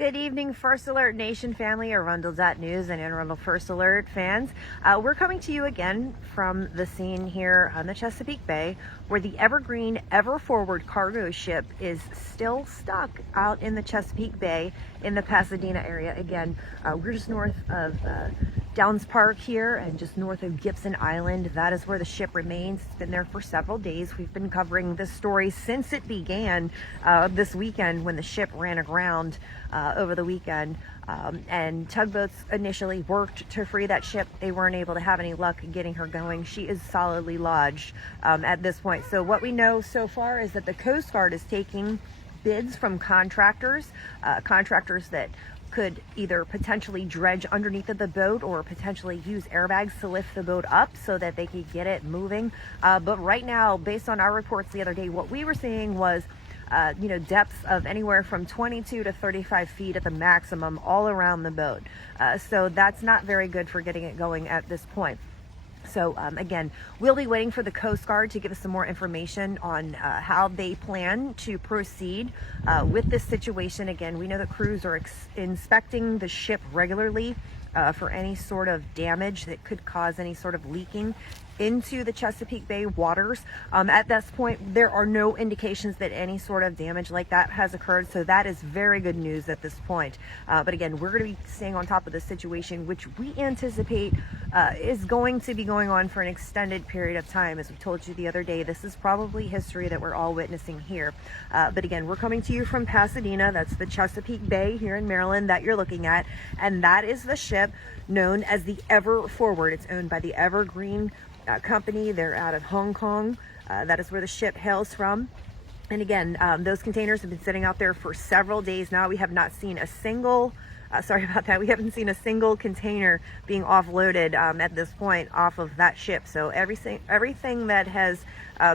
Good evening, First Alert Nation family, Arundel.news and Arundel First Alert fans. We're coming to you again from the scene here on the Chesapeake Bay, where the evergreen, ever-forward cargo ship is still stuck out in the Chesapeake Bay in the Pasadena area. Again, we're just north of Downs Park here and just north of Gibson Island. That is where the ship remains. It's been there for several days. We've been covering this story since it began this weekend when the ship ran aground over the weekend. And tugboats initially worked to free that ship. They weren't able to have any luck in getting her going. She is solidly lodged at this point. So what we know so far is that the Coast Guard is taking bids from contractors that could either potentially dredge underneath of the boat or potentially use airbags to lift the boat up so that they could get it moving. But right now, based on our reports the other day, what we were seeing was depths of anywhere from 22 to 35 feet at the maximum all around the boat. So that's not very good for getting it going at this point. So again, we'll be waiting for the Coast Guard to give us some more information on how they plan to proceed with this situation. Again, we know that crews are inspecting the ship regularly for any sort of damage that could cause any sort of leaking into the Chesapeake Bay waters. At this point, there are no indications that any sort of damage like that has occurred, so that is very good news at this point. But again, we're going to be staying on top of the situation, which we anticipate is going to be going on for an extended period of time. As we told you the other day, this is probably history that we're all witnessing here. But again, we're coming to you from Pasadena. That's the Chesapeake Bay here in Maryland that you're looking at, and that is the ship known as the Ever Forward. It's owned by the Evergreen company. They're out of Hong Kong. That is where the ship hails from. And again, those containers have been sitting out there for several days now. We have not seen a single sorry about that. We haven't seen a single container being offloaded at this point off of that ship. So everything that has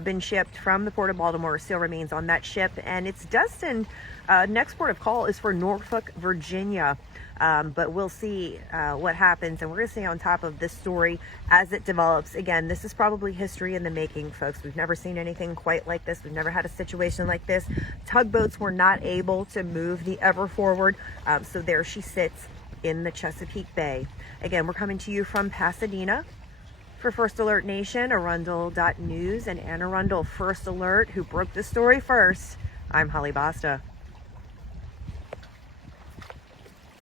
been shipped from the Port of Baltimore still remains on that ship, and it's destined, next port of call is for Norfolk, Virginia. But we'll see what happens, and we're going to stay on top of this story as it develops. Again, this is probably history in the making, folks. We've never seen anything quite like this. We've never had a situation like this. Tugboats were not able to move the Ever Forward, so there she sits in the Chesapeake Bay. Again, we're coming to you from Pasadena. For First Alert Nation, Arundel.news and Anne Arundel First Alert, who broke the story first, I'm Holly Basta.